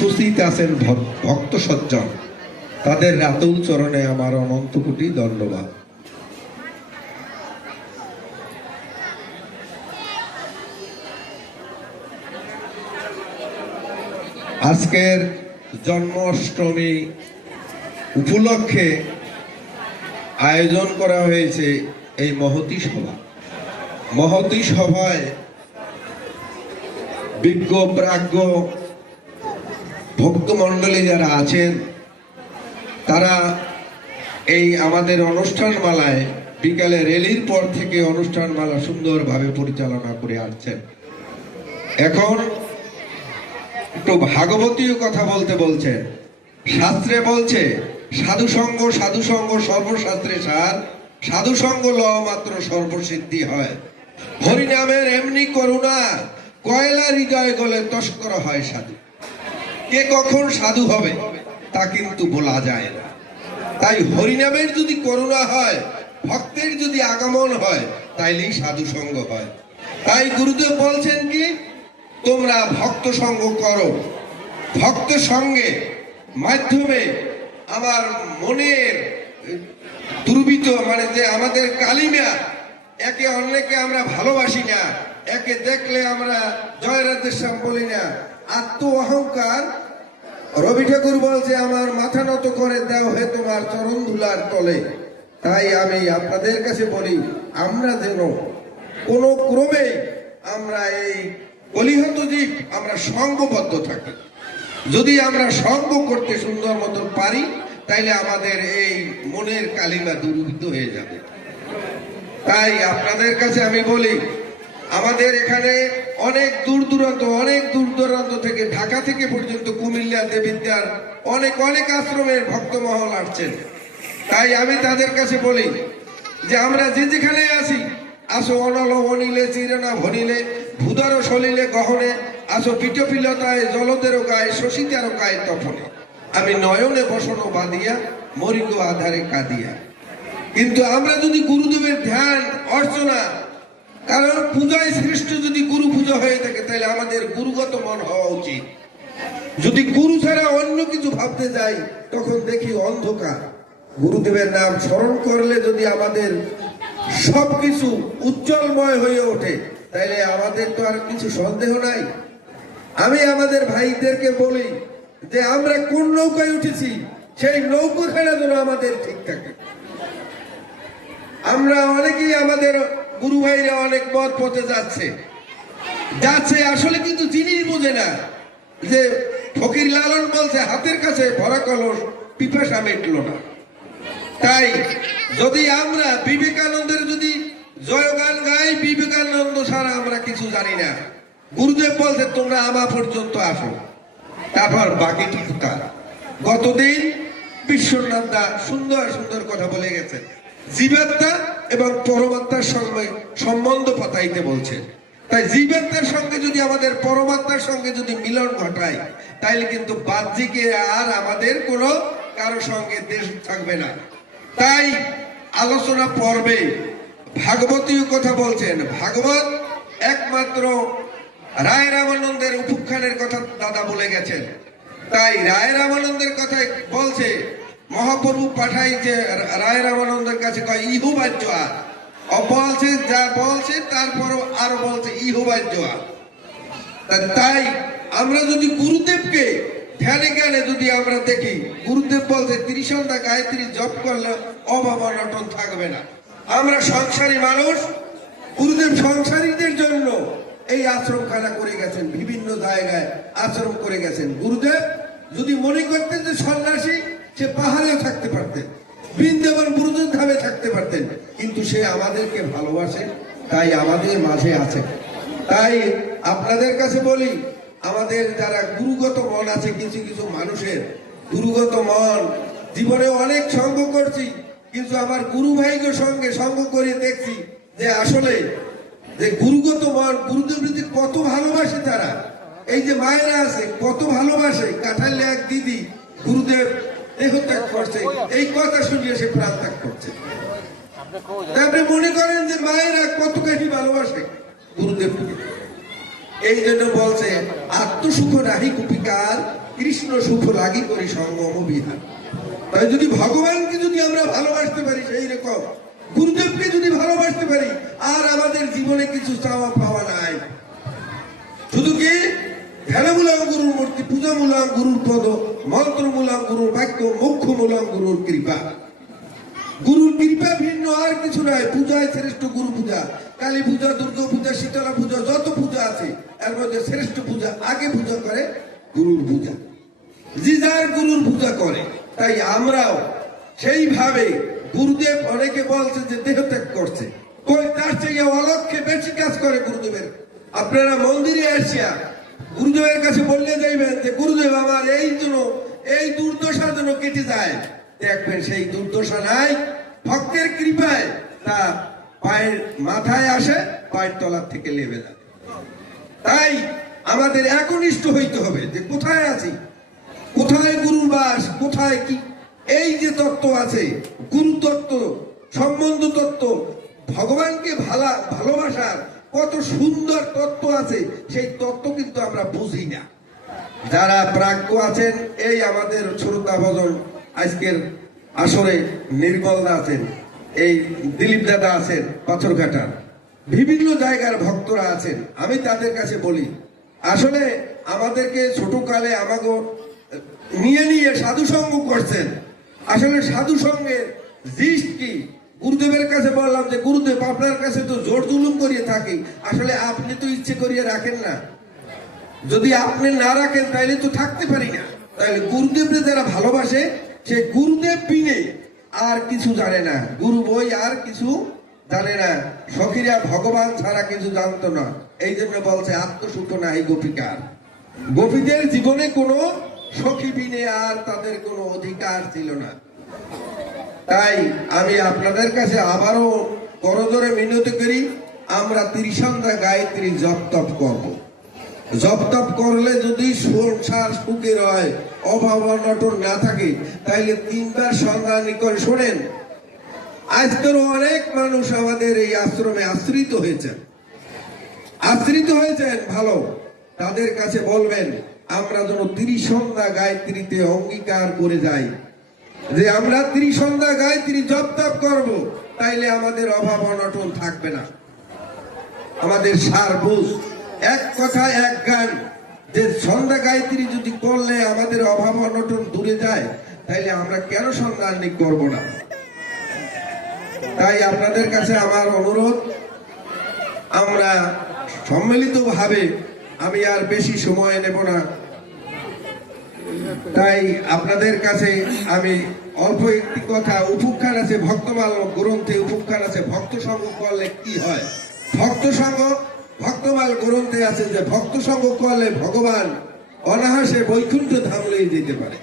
উপস্থিত আছেন ভক্ত সজ্জন, তাদের রাতুল চরণে আমার অনন্ত কোটি ধন্যবাদ। আজকের জন্মাষ্টমী উপলক্ষে আয়োজন করা হয়েছে এই মহতী সভা। মহতী সভায় বিজ্ঞ প্রাজ্ঞ ভক্তমণ্ডলী যারা আছেন, তারা এই আমাদের অনুষ্ঠানমালায় বিকালে রেলির পর থেকে অনুষ্ঠানমালা সুন্দরভাবে পরিচালনা করে আসছেন। এখন একটু ভাগবতীয় কথা বলছেন। শাস্ত্রে বলছে সাধুসঙ্গ সাধুসঙ্গ সর্বশাস্ত্রে সার, সাধুসঙ্গ ল মাত্র সর্বসিদ্ধি হয়। হরিনামের এমনি করুণা, কয়লা হৃদয় গলে তস্কর হয় সাধু। কে কখন সাধু হবে তা কিন্তু বলা যায় না। তাই হরিনামের যদি করুণা হয়, ভক্তের যদি আগমন হয়, তাইলেই সাধু সঙ্গ হয়। তাই গুরুদেব বলছেন কি, তোমরা ভক্ত সঙ্গ করো। ভক্ত সঙ্গে মাধ্যমে আমার মনের দুর্বৃত মানে যে আমাদের কালিমা, একে অন্যকে আমরা ভালোবাসি না, একে দেখলে আমরা জয় রাধেশ্যাম বলি না, আত্ম অহংকার। রবি ঠাকুর বলছে আমার মাথা নত করে দাও হে তোমার চরণ ধুলার তলে। তাই আমি আপনাদের কাছে বলি, আমরা যেন কোন ক্রমে আমরা এই কলিহত জীব আমরা সঙ্গবদ্ধ থাকি। যদি আমরা সঙ্গ করতে সুন্দর মতন পারি, তাইলে আমাদের এই মনের কালিমা দূরীভূত হয়ে যাবে। তাই আপনাদের কাছে আমি বলি, আমাদের এখানে অনেক দূর দূরান্ত থেকে, ঢাকা থেকে পর্যন্ত কুমিল্লা দেবিদ্যার অনেক আশ্রমের ভক্তমহল আসছেন। তাই আমি তাদের কাছে বলি যে আমরা যে যেখানে আসি, আসো অনল অনিলে চিরনা ভনিলে, ভূদার সলিলে গহনে, আসো পিঠপিলতায় জলদেরও গায়ে, শশীতেরও গায়ে তফনে, আমি নয়নে বসনো বাঁধিয়া, মরিগো আধারে কাঁদিয়া। কিন্তু আমরা যদি গুরুদেবের ধ্যান অর্চনা, কারণ পূজায় শ্রেষ্ঠ যদি গুরু পূজা হয়ে থাকে, তাহলে আমাদের গুরুগত মন হওয়া উচিত। যদি গুরু ছাড়া অন্য কিছু ভাবতে যাই, তখন দেখি অন্ধকার। গুরুদেবের নাম স্মরণ করলে যদি আমাদের সবকিছু উজ্জ্বলময় হয়ে ওঠে, তাইলে আমাদের তো আর কিছু সন্দেহ নাই। আমি আমাদের ভাইদেরকে বলি যে আমরা কোন নৌকায় উঠেছি, সেই নৌকাখানা যেন আমাদের ঠিক থাকে। আমরা অনেকেই আমাদের গুরু ভাইরা অনেক পথে যাচ্ছে, আসলে কিন্তু জিনিস বোঝে না যে ফকির লালন বলছে হাতের কাছে ভরা কলস পিপাসা মিটল না। তাই যদি আমরা বিবেকানন্দের যদি জয়গান গাই, বিবেকানন্দ ছাড়া আমরা কিছু জানি না। গুরুদেব বলছে তোমরা আমা পর্যন্ত আসো, তারপর বাকিটুকু তার। গতদিন বিশ্বনাথ দা সুন্দর কথা বলে গেছেন, জীবাত্মা এবং পরমাত্মার সঙ্গে সম্বন্ধ পাতাইতে বলছে। তাই জীবাত্মার সঙ্গে যদি আমাদের পরমাত্মার সঙ্গে যদি মিলন ঘটায়, তাইলে কিন্তু বাহ্যিকে আর আমাদের কোনো কারো সঙ্গে দেশ থাকবে না। তাই আলোচনা পর্বে ভাগবতীয় কথা বলছেন। ভাগবত একমাত্র রায় রামানন্দের উপাখ্যানের কথা দাদা বলে গেছেন। তাই রায় রামানন্দের কথা বলছে, মহাপ্রভু পাঠাইছে রায় রামানন্দের কাছে, কয় ইহু বাহ্য আর বলছে, যা বলছে তারপরও আরো বলছে ইহু বাহ্য আর। তাই আমরা যদি গুরুদেবকে ধ্যানে জ্ঞানে যদি আমরা দেখি, গুরুদেব বলছে 30 ঘন্টা গায়ত্রী জপ করলে অভাব অনটন থাকবে না। আমরা সংসারী মানুষ, গুরুদেব সংসারীদের জন্য এই আশ্রমখানা করে গেছেন, বিভিন্ন জায়গায় আশ্রম করে গেছেন। গুরুদেব যদি মনে করতেন যে সন্ন্যাসী, সে পাহাড়েও থাকতে পারতেন, বৃন্দাবন ব্রজ ধামে থাকতে পারতেন, কিন্তু সে আমাদেরকে ভালোবাসে, তাই আমাদের মাঝে আছে। তাই আপনাদের কাছে বলি, আমাদের যারা গুরুগত মন আছে, কিছু মানুষের গুরুগত মন, জীবনে অনেক সঙ্গ করছি, কিন্তু আমার গুরু ভাইকে সঙ্গে সঙ্গ করে দেখছি যে আসলে যে গুরুগত মন, গুরুদেব কত ভালোবাসে তারা। এই যে মায়েরা আছে কত ভালোবাসে। কাঠালে এক দিদি গুরুদেব দেহত্যাগ করছে, এই কথা শুনিয়ে সে প্রাণ ত্যাগ করছে। আপনি মনে করেন যে মায়েরা কত কাঠি ভালোবাসে গুরুদেবকে। এই জন্য বলছে আত্মসুখ রাহি কুপিকার, কৃষ্ণ সুখ লাগি করি সঙ্গম বিহার। তাই যদি ভগবানকে যদি আমরা ভালোবাসতে পারি, সেই রকম গুরুদেবকে যদি ভালোবাসতে পারি, আর আমাদের জীবনে কিছু চাওয়া পাওয়া নাই। শুধু কি ধ্যানমূলক গুরুর মূর্তি, পূজামূলক গুরুর পদ, মন্ত্রমূলক গুরুর বাক্য, মুখ্যমূলক গুরুর কৃপা। গুরুর কৃপা ভিন্ন আর কিছু নয়। পূজায় শ্রেষ্ঠ গুরু পূজা। কালী পূজা, দুর্গা পূজা, শীতলা পূজা, যত পূজা আছে এর মধ্যে শ্রেষ্ঠ পূজা আগে পূজা করে গুরুর পূজা। যে যার গুরুর পূজা করে। তাই আমরাও সেইভাবে, গুরুদেব অনেকে বলছে যে দেহত্যাগ করছে, কই তার চেয়ে অলক্ষে বেশি কাজ করে গুরুদেবের। আপনারা মন্দিরে আসিয়া গুরুদেবের কাছে বললে যাইবেন যে গুরুদেব আমার এই জন্য, এই দুর্দশার জন্য কেটে যায়, দেখবেন সেই দুর্দশা নাই। ভক্তের কৃপায় তা পায়ের মাথায় আসে, পায়ের তলার থেকে লেবে যায়। তাই আমাদের একনিষ্ঠ হইতে হবে যে কোথায় আছি, কোথায় গুরুর বাস, কোথায় কি। এই যে তত্ত্ব আছে, গুরু তত্ত্ব, সম্বন্ধ তত্ত্ব, ভগবানকে ভালোবাসার কত সুন্দর তত্ত্ব আছে, সেই তত্ত্ব কিন্তু আমরা বুঝি না। যারা প্রাজ্ঞ আছেন, এই আমাদের শ্রোতা ভজন আজকের আসরে নির্মল দা আছেন, এই দিলীপ দাদা আছেন পাথরঘাটার, বিভিন্ন জায়গার ভক্তরা আছেন। আমি তাদের কাছে বলি, আসলে আমাদেরকে ছোটকালে আমাকে নিয়ে নিয়ে সাধুসঙ্গ করছেন। আসলে সাধুসঙ্গের জিনিস কি? গুরুদেবের কাছে বললাম যে গুরুদেব আপনার কাছে তো জোর জুলুম করিয়ে থাকি, আসলে আপনি তো ইচ্ছে করিয়ে রাখেন না। যদি আপনি না রাখেন তাইলে তো থাকতে পারি না। তাহলে গুরুদেবকে যারা ভালোবাসে, সে গুরুদেব বিনে আর কিছু জানে না, গুরু বই আর কিছু জানে না। সখীরা ভগবান ছাড়া কিছু জানতো না। এই জন্য বলছে আত্মসুখ নাই গোপিকার। গোপীদের জীবনে কোনো সখী বিনে আর তাদের কোনো অধিকার ছিল না। তাই আমি আপনাদের কাছে আবারও করজোরে মিনতি করি, আমরা ত্রিসন্ধ্যা গায়ত্রী জপ তপ করব। জপ তপ করলে যদি সংসার সুখের হয়, অভাব অনটন না থাকে, তাইলে 3 বার সন্ধ্যা নিকট। শোনেন, আজকের অনেক মানুষ আমাদের এই আশ্রমে আশ্রিত হয়েছেন, ভালো। তাদের কাছে বলবেন আমরা যেন ত্রিসন্ধ্যা গায়ত্রীতে অঙ্গীকার করে যাই যে আমরা ত্রিসন্ধ্যা গায়ত্রী জপ তপ করবো, তাইলে আমাদের অভাব অনটন থাকবে না। আমাদের সার বুঝ এক কথায় এক গান, যে সন্ধ্যা গায়ত্রী যদি করলে আমাদের অভাব অনটন দূরে যায়, তাইলে আমরা কেন সন্ধ্যান্বিক করবো না? তাই আপনাদের কাছে আমার অনুরোধ, আমরা সম্মিলিতভাবে, আমি আর বেশি সময় নেব না, তাই আপনাদের কাছে আমি অল্প একটি কথা, উপুখ্যান আছে ভক্তমাল গ্রন্থে, উপুখ্যান আছে ভক্ত সঙ্গ করলে কি হয়। ভক্তমাল গ্রন্থে আছে যে ভক্ত সঙ্গ করলে ভগবান অনায়াসে বৈকুণ্ঠ ধাম লয়ে যেতে পারে।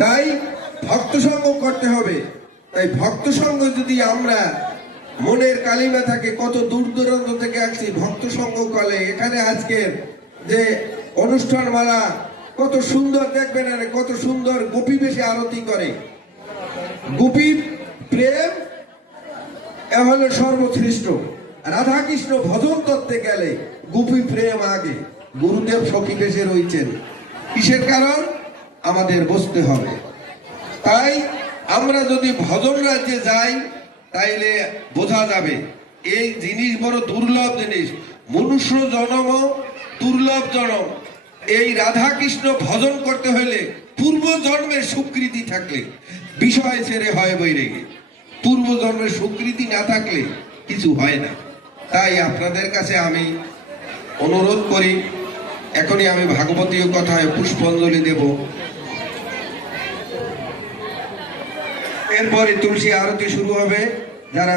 তাই ভক্ত সঙ্গ করতে হবে। তাই ভক্ত সঙ্গ যদি আমরা মনের কালিমা থাকে, কত দূর দূরান্ত থেকে আসছি, ভক্ত সঙ্গ করলে এখানে আজকের যে অনুষ্ঠান মালা কত সুন্দর দেখবেন, আর কত সুন্দর গোপী বেশে আরতি করে। গোপী প্রেম এ হলো সর্বশ্রেষ্ঠ। রাধা কৃষ্ণ ভজন তত্ত্বে গেলে গোপী প্রেম আগে। গুরুদেব সখী বেশে রয়েছেন, কিসের কারণ আমাদের বুঝতে হবে। তাই আমরা যদি ভজন রাজ্যে যাই, তাইলে বোঝা যাবে এই জিনিস বড় দুর্লভ জিনিস। মনুষ্য জন্ম দুর্লভ জন্ম। এই রাধা কৃষ্ণ ভজন করতে হলে পূর্ব জন্মের স্বীকৃতি থাকলে বিষয় ছেড়ে হয় বৈরাগী। পূর্ব জন্মের স্বীকৃতি না থাকলে কিছু হয় না। তাই আপনাদের কাছে আমি অনুরোধ করি, এখনই আমি ভাগবতীয় কথায় পুষ্পাঞ্জলি দেব, এরপরে তুলসী আরতি শুরু হবে। যারা